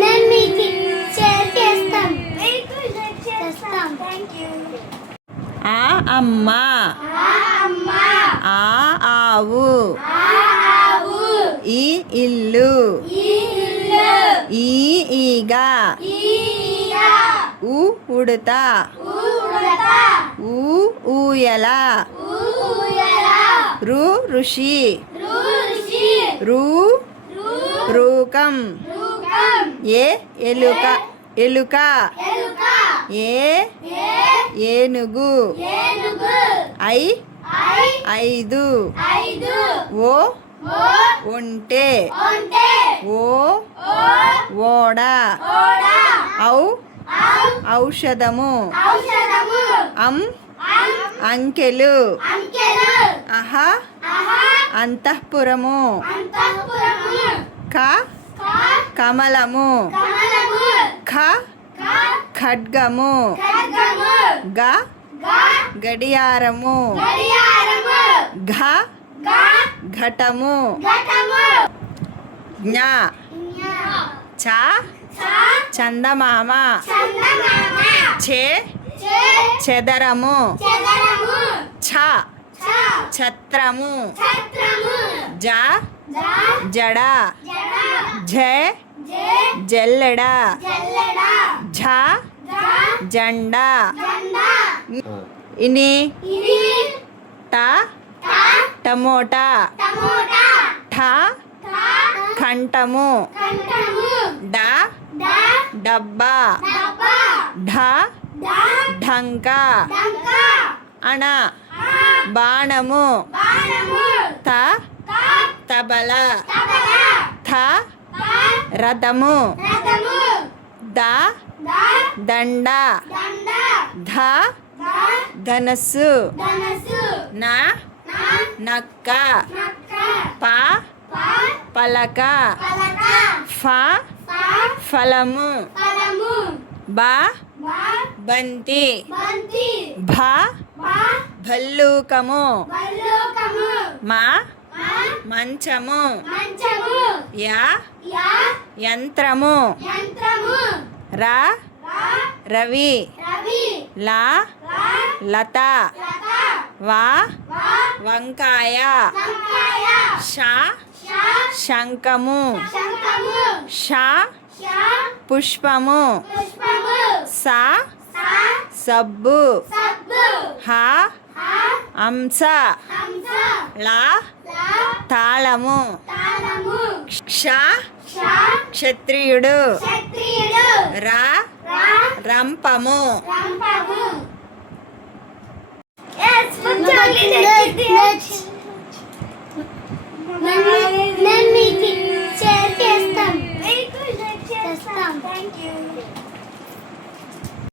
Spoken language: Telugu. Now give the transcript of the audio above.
మేము మీకు షేర్ చేస్తాం. ఆ అమ్మ, ఆ ఆవు, ఈ ఇల్లు, ఈ ఈగ, ఉ ఉడత, ఊ ఊయల, రు ఋషి, రు రూకం, ఏ ఎలుక, ఎలుక, ఏ ఏనుగు, ఐ ఐదు, ఓ ఒంటె, ఓ ఓడ, ఔ ఔషధము, అం అంకెలు, అహ అంతఃపురము, క కమలము, ఖ ఖడ్గము, గ గడియారము, ఘ ఘటము, జ్ఞ చ చందమామ, ఛే చెదరము, ఛ ఛత్రము, జ జడ, ఝ జల్లెడ, ఝ జెండా, ఇని ట టమోటా, ఠ కంఠము, డ డబ్బా, ఢ ఢంక, అణ బాణము, త తబల, థ రథము, ద దండ, ధ ధనస్సు, న నక్క, ప పలక, ఫ ఫలము, బ బంతి, భ భల్లూకము, మా మంచము, యా యంత్రము, రా రవి, లా లత, వా వంకాయ, ష శంఖము, ష పుష్పము, స సబ్బు, హ హంస, లా తాళము, క్ష క్షత్రియుడు, రా రంపము.